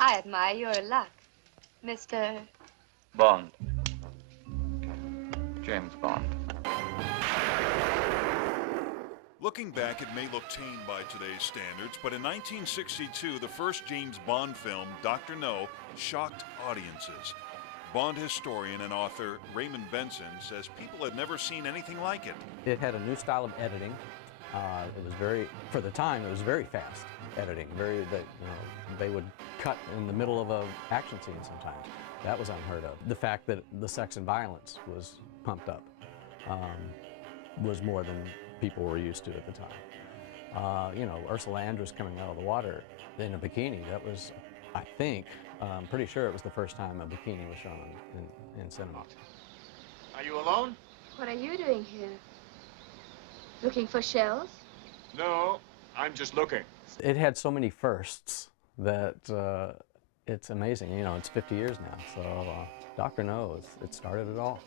I admire your luck, Mr. Bond. James Bond. Looking back, it may look tame by today's standards, but in 1962, the first James Bond film, Dr. No, shocked audiences. Bond historian and author Raymond Benson says people had never seen anything like it. It had a new style of editing. It was for the time, it was very fast editing. They would cut in the middle of an action scene sometimes. That was unheard of. The fact that the sex and violence was pumped up was more than people were used to at the time. Ursula Andress coming out of the water in a bikini, that was, I think, I'm pretty sure it was the first time a bikini was shown in cinema. Are you alone? What are you doing here? Looking for shells? No, I'm just looking. It had so many firsts that it's amazing. You know, it's 50 years now, so Dr. No, it started it all.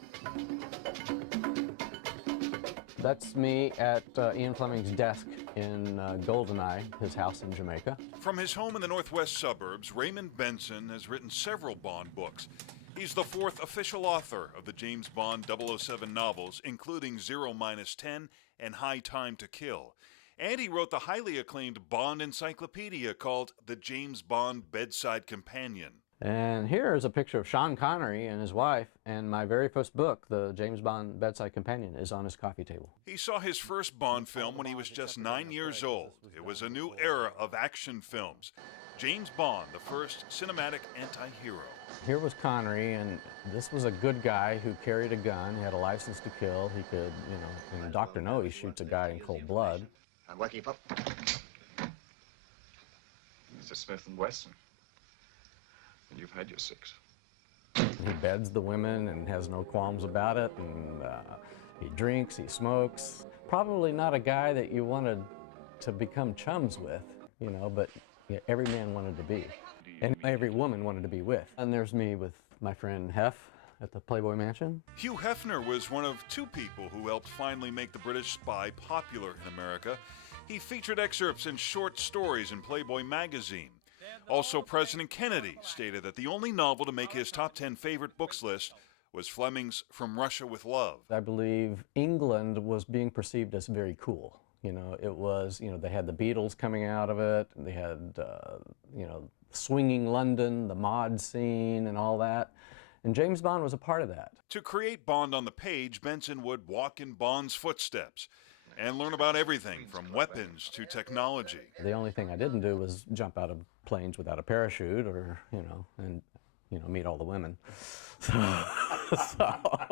That's me at Ian Fleming's desk in Goldeneye, his house in Jamaica. From his home in the northwest suburbs, Raymond Benson has written several Bond books. He's the fourth official author of the James Bond 007 novels, including 0-10 and High Time to Kill. And he wrote the highly acclaimed Bond encyclopedia called The James Bond Bedside Companion. And here is a picture of Sean Connery and his wife, and my very first book, The James Bond Bedside Companion, is on his coffee table. He saw his first Bond film when he was just 9 years old. It was a new era of action films. James Bond, the first cinematic anti-hero. Here was Connery, and this was a good guy who carried a gun. He had a license to kill. He could, in Dr. No, he shoots a guy in cold blood. I'm working for Mr. Smith & Wesson. And you've had your six. He beds the women and has no qualms about it, and he drinks, he smokes. Probably not a guy that you wanted to become chums with, but every man wanted to be, and every woman wanted to be with. And there's me with my friend Hef at the Playboy Mansion. Hugh Hefner was one of two people who helped finally make the British spy popular in America. He featured excerpts in short stories in Playboy magazine. Also, President Kennedy stated that the only novel to make his top 10 favorite books list was Fleming's From Russia with Love. I believe England was being perceived as very cool. It was, they had the Beatles coming out of it, and they had, swinging London, the mod scene and all that. And James Bond was a part of that. To create Bond on the page, Benson would walk in Bond's footsteps and learn about everything from weapons to technology. The only thing I didn't do was jump out of planes without a parachute or, and meet all the women. So